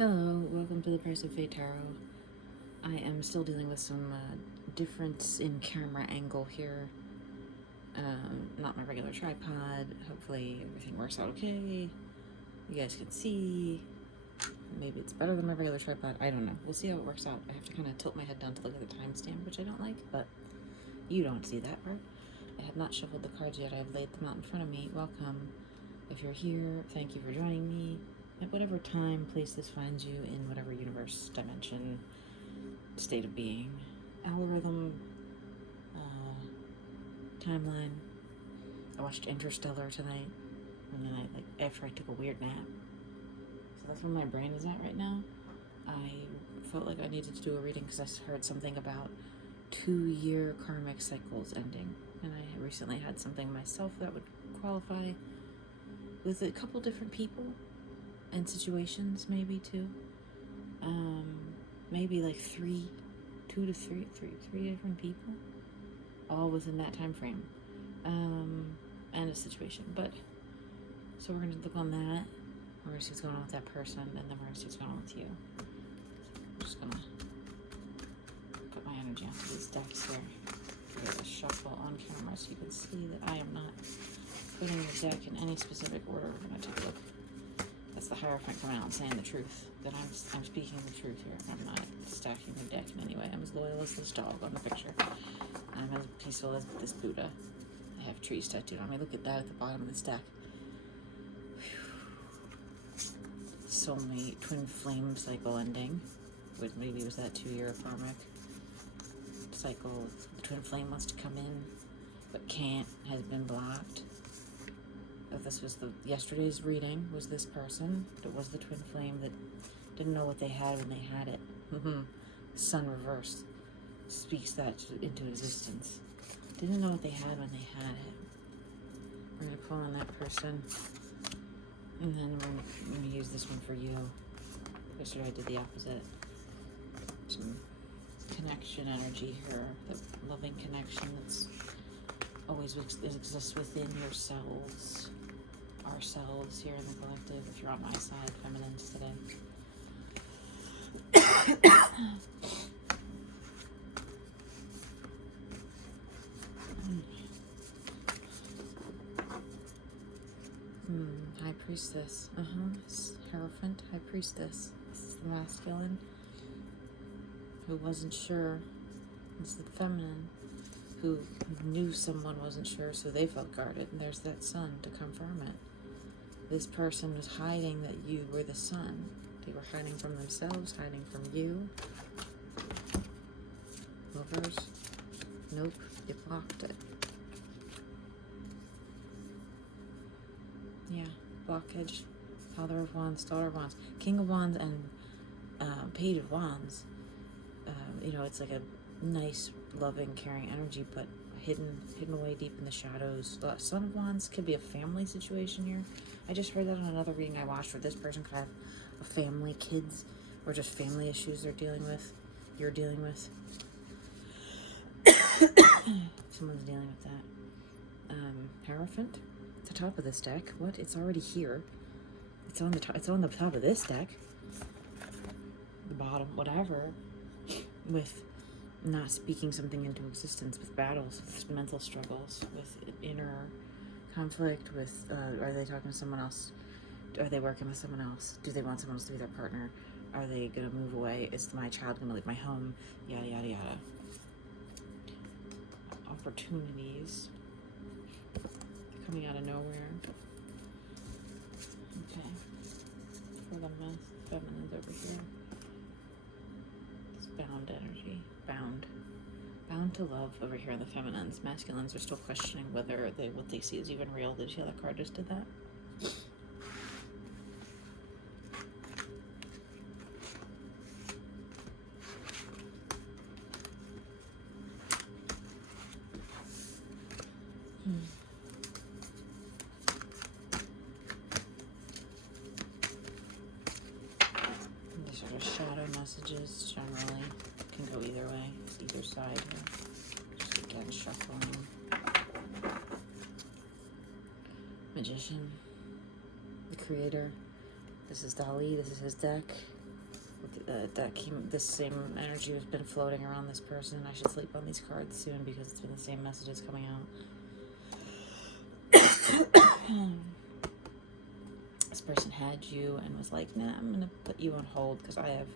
Hello, welcome to the Price of Fate Tarot. I am still dealing with some difference in camera angle here. Not my regular tripod. Hopefully everything works out okay. You guys can see. Maybe it's better than my regular tripod. I don't know. We'll see how it works out. I have to kind of tilt my head down to look at the timestamp, which I don't like, but you don't see that part. I have not shuffled the cards yet. I've laid them out in front of me. Welcome. If you're here, thank you for joining me. At whatever time, place this finds you in whatever universe, dimension, state of being, algorithm, timeline. I watched Interstellar tonight, and then after I took a weird nap. So that's where my brain is at right now. I felt like I needed to do a reading because I heard something about 2-year karmic cycles ending, and I recently had something myself that would qualify with a couple different people and situations, maybe too. Maybe like three different people, all within that time frame, and a situation. But so we're gonna look on that. We're gonna see what's going on with that person, and then we're gonna see what's going on with you. So I'm just gonna put my energy onto these decks here. Give it a shuffle on camera so you can see that I am not putting the deck in any specific order. We're gonna take a look. That's the Hierophant coming out and saying the truth. That I'm speaking the truth here. I'm not stacking the deck in any way. I'm as loyal as this dog on the picture. I'm as peaceful as this Buddha. I have trees tattooed on me. Look at that at the bottom of this deck. Soulmate, twin flame cycle ending. Maybe it was that 2-year karmic cycle. The twin flame wants to come in, but can't, has been blocked. If this was yesterday's reading, was this person that was the twin flame that didn't know what they had when they had it. Sun reversed speaks that into existence. Didn't know what they had when they had it. We're gonna pull on that person, and then we're gonna use this one for you. Yesterday I did the opposite. Some connection energy here, the loving connection that's always exists within yourselves. Ourselves here in the collective, if you're on my side, feminines today. High Priestess. Hierophant, High Priestess. This is the masculine who wasn't sure. This is the feminine who knew someone wasn't sure, so they felt guarded. And there's that sun to confirm it. This person was hiding that you were the sun. They were hiding from themselves, hiding from you. Lovers. Nope, you blocked it. Yeah, blockage. Father of Wands, Daughter of Wands, King of Wands, and Page of Wands. It's like a nice, loving, caring energy, but hidden away deep in the shadows. The Son of Wands could be a family situation here. I just heard that on another reading I watched where this person could have a family, kids, or just family issues they're dealing with. You're dealing with. Someone's dealing with that. Hierophant. At the top of this deck. What? It's already here. It's on the top. It's on the top of this deck. The bottom, whatever. With not speaking something into existence, with battles, with mental struggles, with inner conflict, with are they talking to someone else? Are they working with someone else? Do they want someone else to be their partner? Are they gonna move away? Is my child gonna leave my home? Yada yada yada. Opportunities coming out of nowhere. Okay. For the feminines over here. It's bound energy. Bound to love over here in the feminines. Masculines are still questioning whether what they see is even real. Did you see how that card just did that? These are just shadow messages generally. Can go either way. It's either side here. Just again shuffling. Magician. The creator. This is Dali. This is his deck. that came. This same energy has been floating around this person. I should sleep on these cards soon because it's been the same messages coming out. This person had you and was like, nah, I'm gonna put you on hold because I have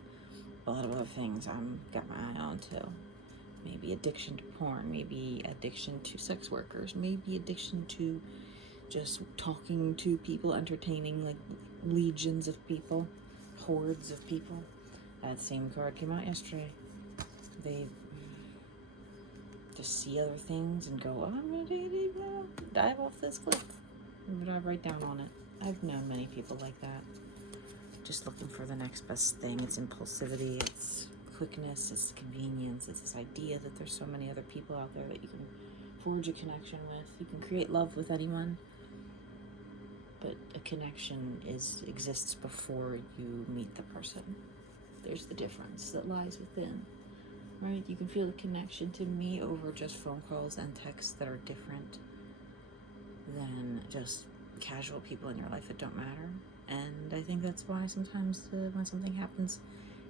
a lot of other things I'm got my eye on too. Maybe addiction to porn, maybe addiction to sex workers, maybe addiction to just talking to people, entertaining like legions of people, hordes of people. That same card came out yesterday. They just see other things and go, oh, I'm gonna dive off this cliff. I'm gonna dive right down on it. I've known many people like that. Just looking for the next best thing. It's impulsivity, it's quickness, it's convenience, it's this idea that there's so many other people out there that you can forge a connection with. You can create love with anyone, but a connection exists before you meet the person. There's the difference that lies within, right? You can feel the connection to me over just phone calls and texts that are different than just casual people in your life that don't matter. And I think that's why sometimes when something happens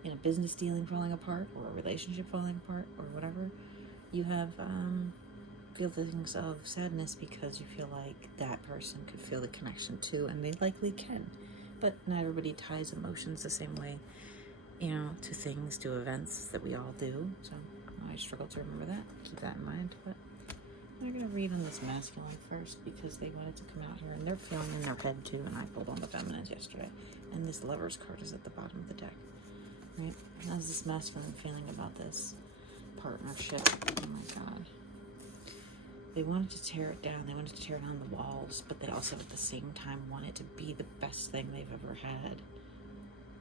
in a business dealing falling apart or a relationship falling apart or whatever, you have feelings of sadness because you feel like that person could feel the connection too, and they likely can. But not everybody ties emotions the same way, to things, to events that we all do. So I struggle to remember that, keep that in mind. But I'm going to read on this masculine first because they wanted to come out here and they're feeling in their head too, and I pulled on the feminines yesterday. And this Lover's card is at the bottom of the deck, right? How's this masculine feeling about this partnership? Oh my God. They wanted to tear it down. They wanted to tear down the walls, but they also at the same time want it to be the best thing they've ever had.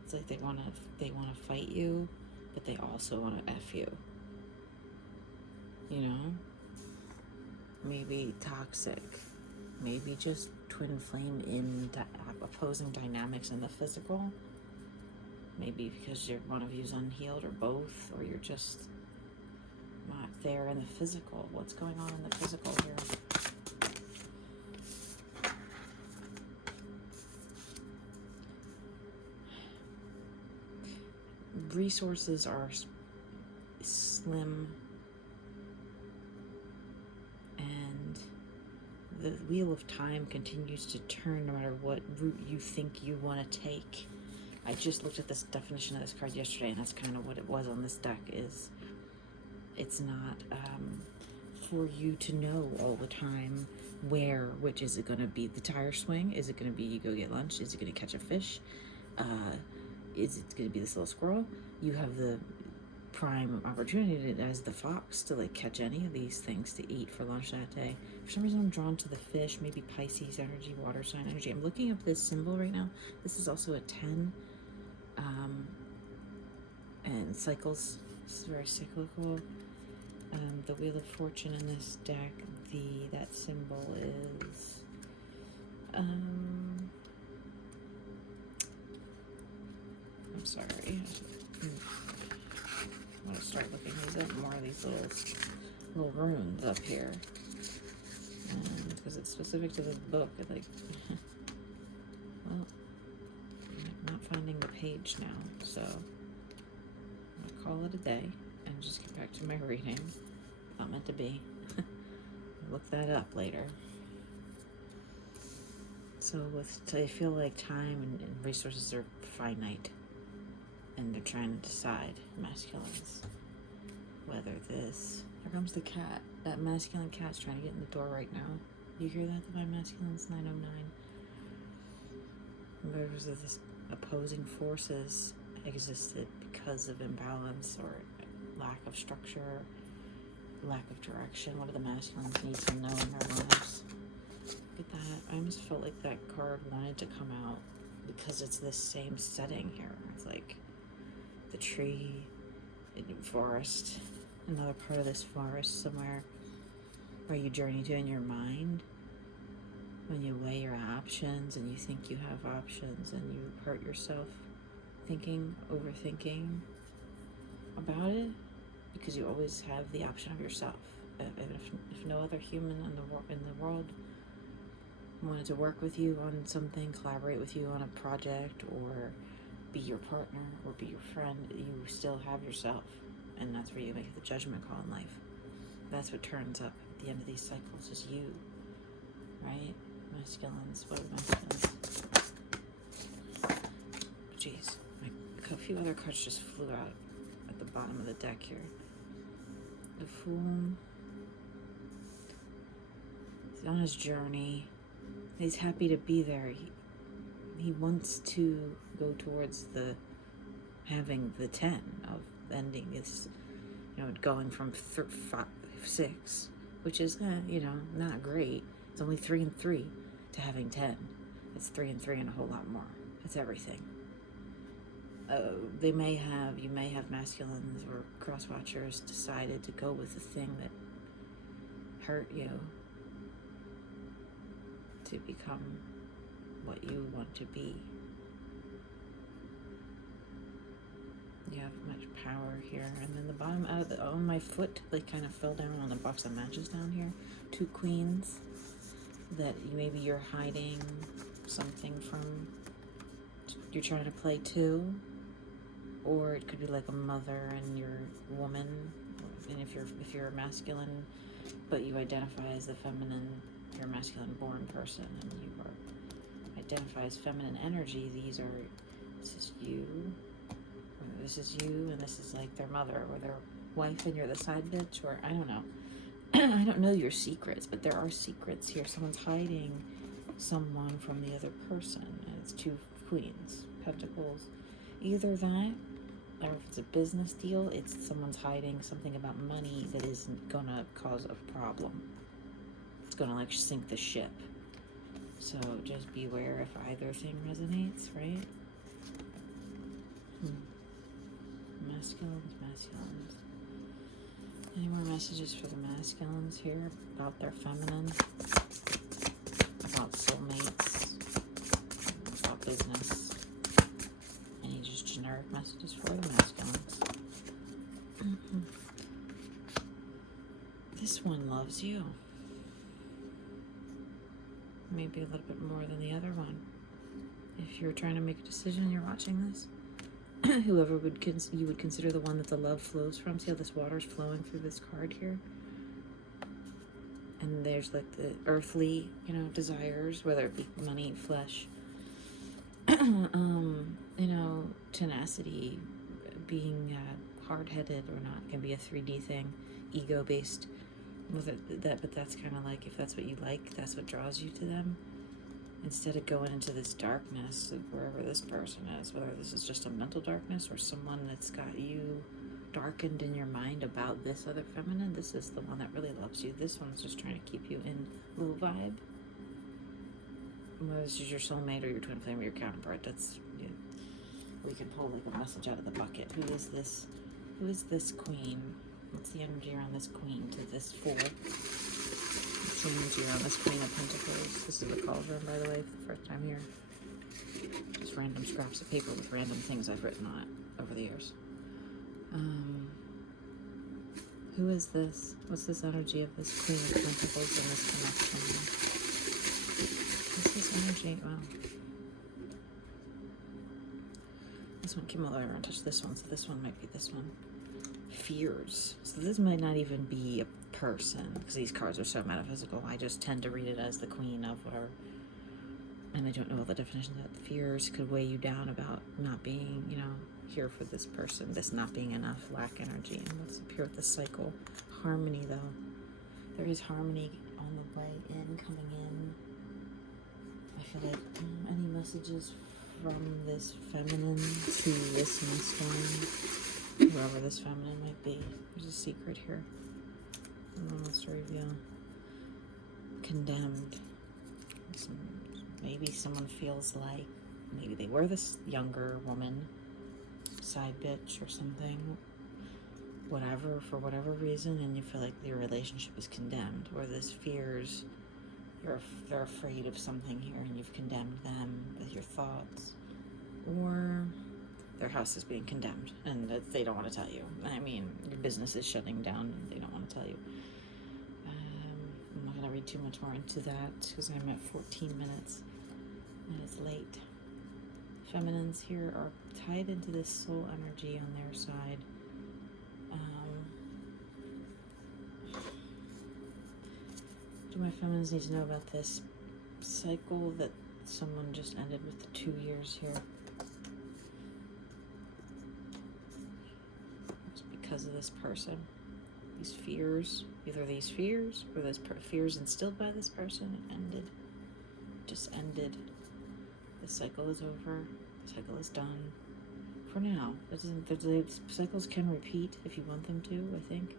It's like they want to fight you, but they also want to F you. Maybe toxic, maybe just twin flame in opposing dynamics in the physical. Maybe because one of you's unhealed or both, or you're just not there in the physical. What's going on in the physical here? Resources are slim, and the wheel of time continues to turn no matter what route you think you want to take. I just looked at this definition of this card yesterday, and that's kind of what it was on this deck. It's not for you to know all the time which is it going to be the tire swing? Is it going to be you go get lunch? Is it going to catch a fish? Is it going to be this little squirrel? You have the prime opportunity as the fox to catch any of these things to eat for lunch that day. For some reason I'm drawn to the fish, maybe Pisces energy, water sign energy. I'm looking up this symbol right now. This is also a 10. And cycles. This is very cyclical. The Wheel of Fortune in this deck, that symbol is I'm sorry. I'm gonna start looking at more of these little runes up here, because it's specific to the book. Well, I'm not finding the page now, so I'm gonna call it a day and just get back to my reading. Not meant to be. Look that up later. So I feel like time and resources are finite, and they're trying to decide, masculines, whether here comes the cat. That masculine cat's trying to get in the door right now. You hear that? My masculine's 909. Members of this opposing forces existed because of imbalance or lack of structure, lack of direction. What do the masculines need to know in their lives? Look at that. I almost felt like that card wanted to come out because it's this same setting here. It's like the tree, forest, another part of this forest somewhere where you journey to in your mind. When you weigh your options and you think you have options and you hurt yourself overthinking about it, because you always have the option of yourself. If no other human in the world wanted to work with you on something, collaborate with you on a project, or be your partner or be your friend, you still have yourself. And that's where you make the judgment call in life. That's what turns up at the end of these cycles is you, right? Masculines, what are masculines? Jeez, a few other cards just flew out at the bottom of the deck here. The Fool. He's on his journey. He's happy to be there. He wants to go towards having the 10 of ending this, going from 6, which is, not great. It's only 3 and 3 to having 10. It's 3 and 3 and a whole lot more. It's everything. You may have masculines or cross watchers decided to go with the thing that hurt you to become what you want to be. You have much power here. And then the bottom on my foot, kind of fell down on the box of matches down here. 2 queens that maybe you're hiding something from. You're trying to play 2. Or it could be like a mother and your woman. And if you're a masculine, but you identify as the feminine, you're a masculine born person and you are identify as feminine energy, this is you, and this is like their mother or their wife and you're the side bitch, or I don't know. I don't know your secrets, but there are secrets here. Someone's hiding someone from the other person, and it's 2 queens, pentacles. Either that, or if it's a business deal, it's someone's hiding something about money that isn't gonna cause a problem. It's gonna sink the ship. So just beware if either thing resonates, right? Masculines. Any more messages for the masculines here about their feminine, about soulmates, about business? Any just generic messages for the masculines? This one loves you. Maybe a little bit more than the other one. If you're trying to make a decision, you're watching this. Whoever you would consider the one that the love flows from. See how this water's flowing through this card here? And there's the earthly, desires, whether it be money, flesh, tenacity, being hard-headed or not. It can be a 3D thing, ego-based. But that's kind of if that's what you like, that's what draws you to them. Instead of going into this darkness of wherever this person is, whether this is just a mental darkness or someone that's got you darkened in your mind about this other feminine, this is the one that really loves you. This one's just trying to keep you in low vibe. Whether this is your soulmate or your twin flame or your counterpart, we can pull a message out of the bucket. Who is this? Who is this queen? What's the energy around this queen to this Fool? What's the energy around this Queen of Pentacles? This is a cauldron, by the way, for the first time here. Just random scraps of paper with random things I've written on it over the years. Who is this? What's this energy of this Queen of Pentacles in this connection? What's this energy? Wow. This one came all over and touched this one, so this one might be this one. Fears. So this might not even be a person, because these cards are so metaphysical. I just tend to read it as the queen of whatever. And I don't know all the definitions of it. Fears could weigh you down about not being, here for this person, this not being enough, lack energy. And what's up here with the cycle? Harmony, though. There is harmony on the way in, coming in. I feel like any messages from this feminine to this masculine, whoever this feminine might be. There's a secret here. No one wants to reveal. Condemned. Maybe someone feels like maybe they were this younger woman, side bitch or something, whatever, for whatever reason, and you feel like your relationship is condemned, or this fears, they're afraid of something here and you've condemned them with your thoughts, or their house is being condemned and they don't want to tell you. I mean, your business is shutting down and they don't want to tell you. I'm not going to read too much more into that because I'm at 14 minutes and it's late. feminines here are tied into this soul energy on their side. Do my feminines need to know about this cycle that someone just ended with the 2 years here? It's because of this person. These fears, either these fears or this fears instilled by this person, it ended. Just ended. The cycle is over. The cycle is done. For now. The cycles can repeat if you want them to, I think.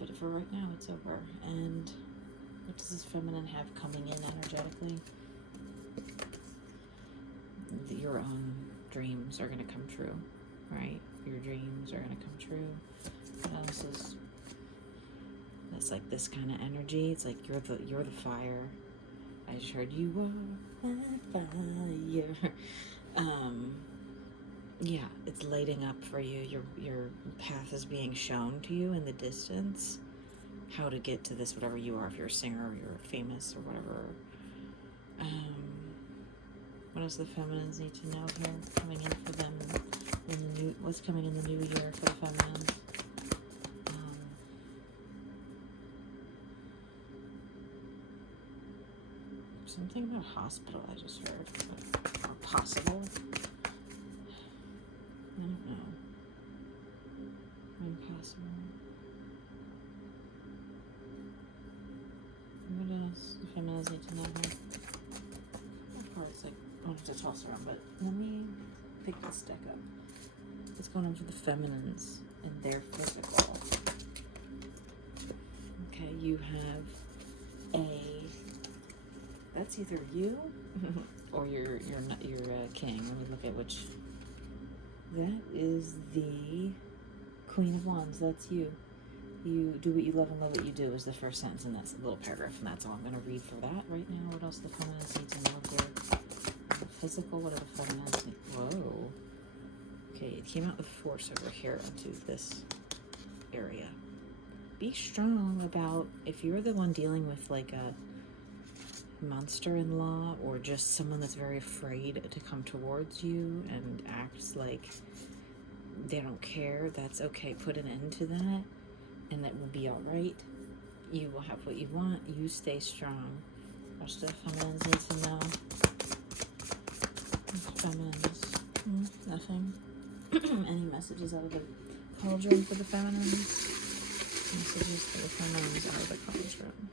But for right now, it's over. And what does this feminine have coming in energetically? Your own dreams are going to come true, right? Your dreams are going to come true. What else is... It's like this kind of energy. It's like you're the fire. I just heard you are my fire. Yeah, it's lighting up for you. Your path is being shown to you in the distance. How to get to this, whatever you are, if you're a singer or you're famous or whatever. What does the feminines need to know here? Coming in for them in the new, what's coming in the new year for the feminines? Something about hospital I just heard. Or possible. I don't know. Impossible. What else? The feminines need to know here. Of course, like, I wanted to toss around, but let me pick this deck up. What's going on for the feminines and their physical? Okay, you have a... That's either you or your king. Let me look at which. That is the Queen of Wands. That's you. You do what you love and love what you do is the first sentence in that little paragraph, and that's all I'm going to read for that right now. What else the feminines need to know here? Physical, what are the feminines need? Whoa. Okay, it came out with force over here onto this area. Be strong about, if you're the one dealing with like a monster-in-law or just someone that's very afraid to come towards you and acts like they don't care, that's okay. Put an end to that and that will be all right. You will have what you want. You stay strong. Watch the feminines need to know. Feminines. Nothing. Any messages out of the cauldron for the feminines? Messages for the feminines out of the cauldron.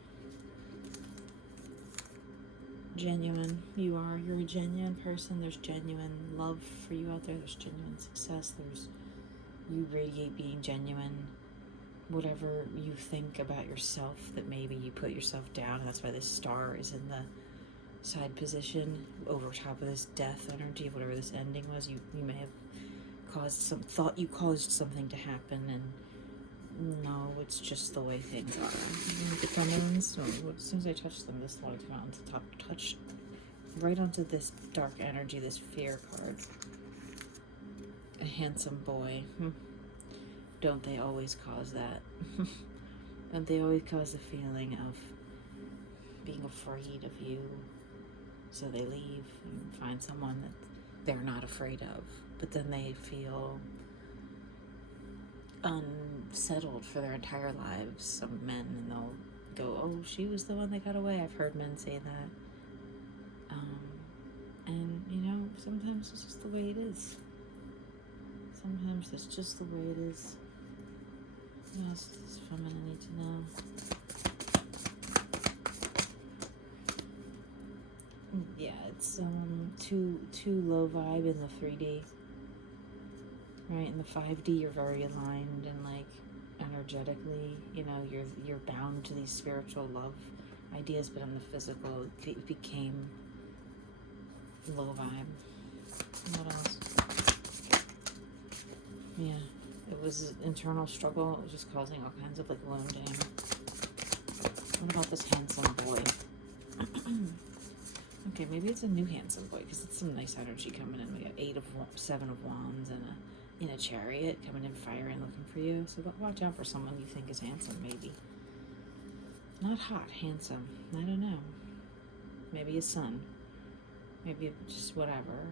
Genuine. You're a genuine person. There's genuine love for you out there. There's genuine success. You radiate being genuine. Whatever you think about yourself that maybe you put yourself down, and that's why this star is in the side position over top of this death energy of whatever this ending was. You may have thought you caused something to happen, and no, it's just the way things are. The feminines, as soon as I touch them, this one came out on the top, touch right onto this dark energy, this fear card. A handsome boy. Don't they always cause that? Don't they always cause the feeling of being afraid of you? So they leave and find someone that they're not afraid of, but then they feel unsettled for their entire lives. Some men, and they'll go, oh, she was the one that got away. I've heard men say that. And you know, sometimes it's just the way it is. Sometimes it's just the way it is. What else does feminine need to know? Yeah, it's too low vibe in the 3D. Right, in the 5D you're very aligned and like energetically, you know, you're bound to these spiritual love ideas, but in the physical it became low vibe. What else? Yeah, it was an internal struggle. It was just causing all kinds of like wounding. What about this handsome boy? Okay, maybe it's a new handsome boy because it's some nice energy coming in. We got 7 of wands and in a chariot coming in, fire and looking for you. So watch out for someone you think is handsome. Maybe not hot, handsome. I don't know. Maybe a son. Maybe just whatever.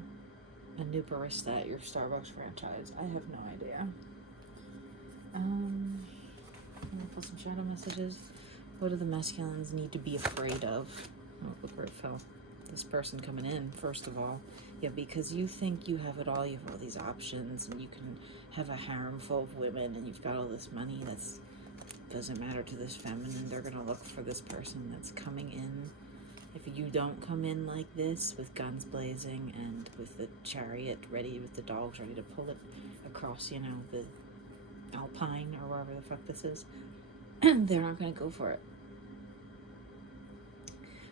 A new barista at your Starbucks franchise. I have no idea. I'm gonna put some shadow messages. What do the masculines need to be afraid of? Oh, look where it fell. This person coming in, first of all. Yeah, because you think you have it all. You have all these options, and you can have a harem full of women, and you've got all this money. That's doesn't matter to this feminine. They're gonna look for this person that's coming in. If you don't come in like this, with guns blazing and with the chariot ready, with the dogs ready to pull it across, you know, the Alpine or wherever the fuck this is, they're not gonna go for it.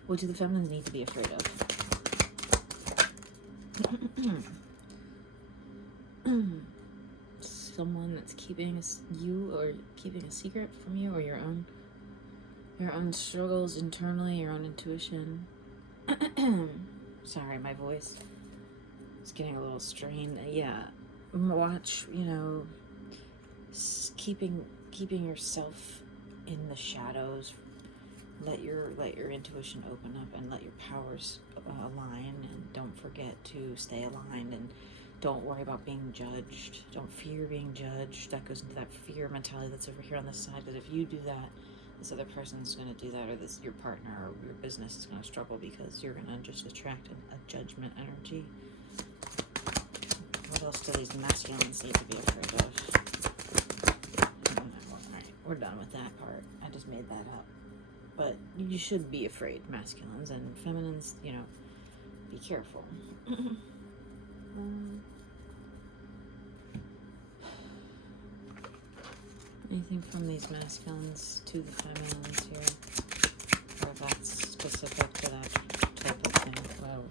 What do the feminines need to be afraid of? Someone that's keeping you or keeping a secret from you, or your own struggles internally, your own intuition. Sorry, my voice is getting a little strained. Yeah, watch, you know, keeping yourself in the shadows. Let your intuition open up, and let your powers align, and don't forget to stay aligned, and don't worry about being judged. Don't fear being judged. That goes into that fear mentality that's over here on this side, because if you do that, this other person's going to do that, or this your partner or your business is going to struggle, because you're going to just attract a judgment energy. What else do these masculines need to be afraid of? Alright, we're done with that part. I just made that up. But you should be afraid, masculines, and feminines, you know, be careful. Anything from these masculines to the feminines here? Or that's specific to that type of thing? Whoa.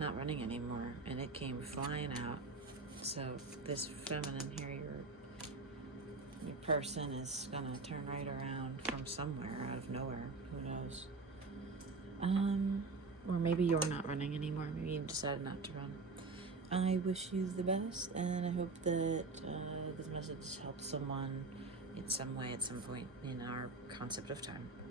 Not running anymore, and it came flying out. So this feminine here, your person is gonna turn right around from somewhere out of nowhere. Who knows? Or maybe you're not running anymore. Maybe you decided not to run. I wish you the best, and I hope that this message helped someone in some way at some point in our concept of time.